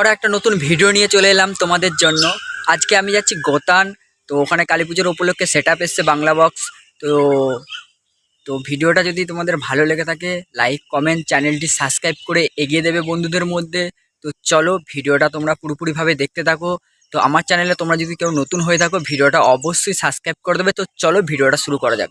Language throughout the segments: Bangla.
আবারও একটা নতুন ভিডিও নিয়ে চলে এলাম তোমাদের জন্য। আজকে আমি যাচ্ছি গোতান, তো ওখানে কালী পুজোর উপলক্ষে সেট আপ এসছে বাংলা বক্স তো তো ভিডিওটা যদি তোমাদের ভালো লেগে থাকে লাইক কমেন্ট চ্যানেলটি সাবস্ক্রাইব করে এগিয়ে দেবে বন্ধুদের মধ্যে। তো চলো ভিডিওটা তোমরা পুরোপুরিভাবে দেখতে থাকো। তো আমার চ্যানেলে তোমরা যদি কেউ নতুন হয়ে থাকো ভিডিওটা অবশ্যই সাবস্ক্রাইব করে দেবে। তো চলো ভিডিওটা শুরু করা যাক।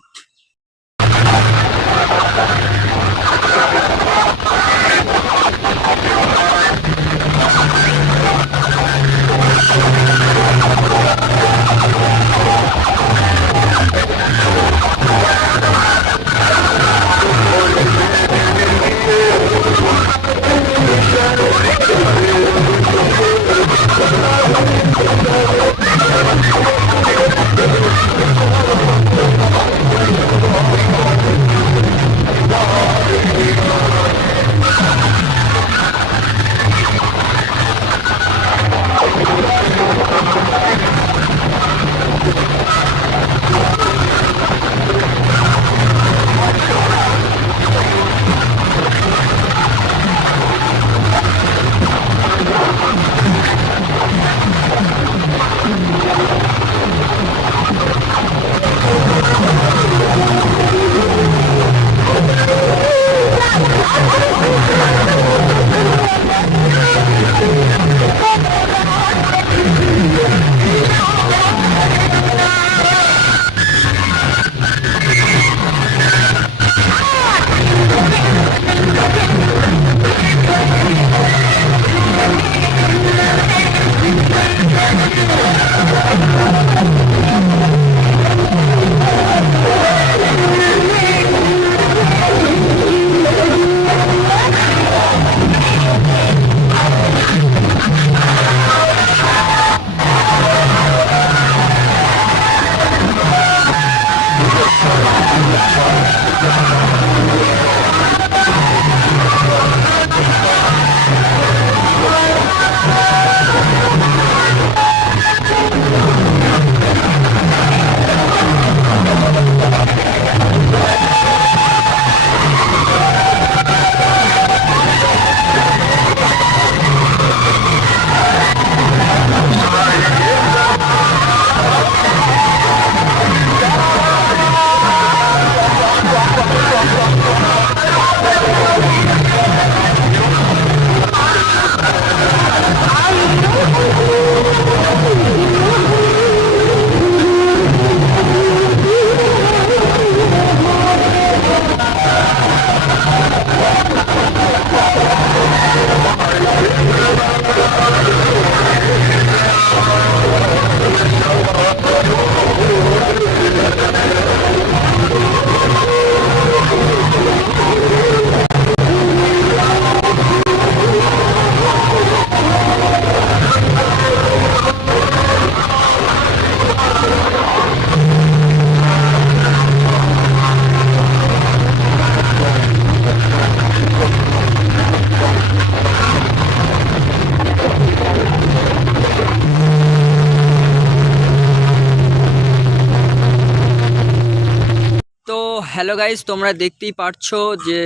হ্যালো গাইস তোমরা দেখতেই পারছ যে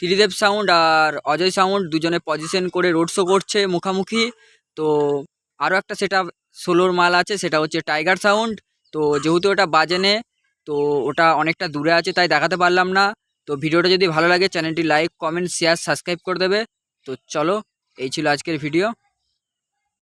ত্রিদেব সাউন্ড আর অজয় সাউন্ড দুজনে পজিশন করে রোড শো করছে মুখামুখি। তো আরও একটা সেটা সোলোর মাল আছে, সেটা হচ্ছে টাইগার সাউন্ড তো যেহেতু ওটা বাজেনে তো ওটা অনেকটা দূরে আছে, তাই দেখাতে পারলাম না। তো ভিডিওটা যদি ভালো লাগে চ্যানেলটি লাইক কমেন্ট শেয়ার সাবস্ক্রাইব করে দেবে। তো চলো, এই ছিল আজকের ভিডিও